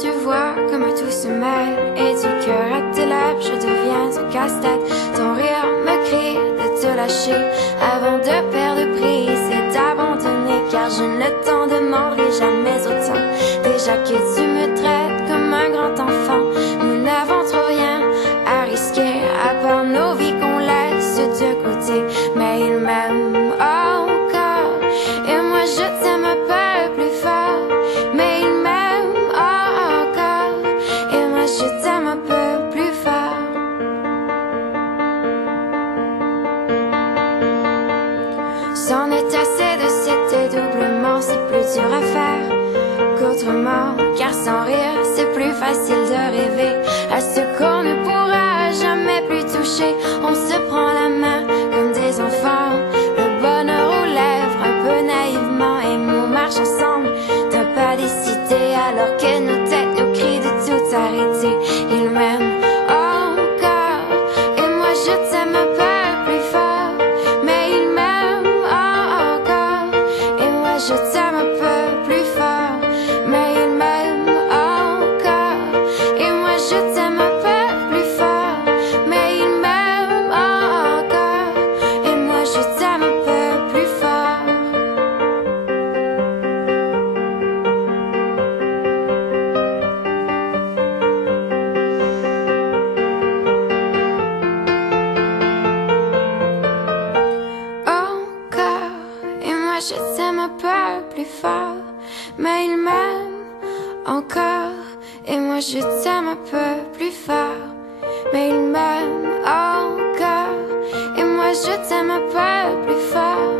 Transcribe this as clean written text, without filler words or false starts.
tu vois comme tout se mêle. Et du cœur à tes lèvres, je deviens un casse-tête. Ton rire me crie de te lâcher avant de perdre prise et d'abandonner. Car je ne t'en demanderai jamais autant. Déjà que tu me traites comme un grand enfant, nous n'avons trop rien à risquer à part nos vies qu'on laisse de côté. Mais il m'aime encore et moi je t'aime un peu plus fort. Mais il m'aime encore et moi je t'aime un peu plus fort. C'en est assez de cet dédoublement, c'est plus dur à faire qu'autrement. Car sans rire c'est plus facile de rêver à ce qu'on ne pourra jamais plus toucher. On se prend la main comme des enfants, le bonheur aux lèvres un peu naïvement, et on marche ensemble d'un pas décidé alors que nos têtes nous crient de tout arrêter. Il m'aime encore et moi je t'aime un peu plus fort. Mais il m'aime encore et moi je t'aime un peu plus fort. Mais il m'aime encore et moi je t'aime un peu plus fort. Mais il m'aime encore et moi je t'aime un peu plus fort. Encore et moi je t'aime un peu plus fort. Mais il m'aime encore et moi je t'aime un peu plus fort. Mais il m'aime encore et moi je t'aime un peu plus fort.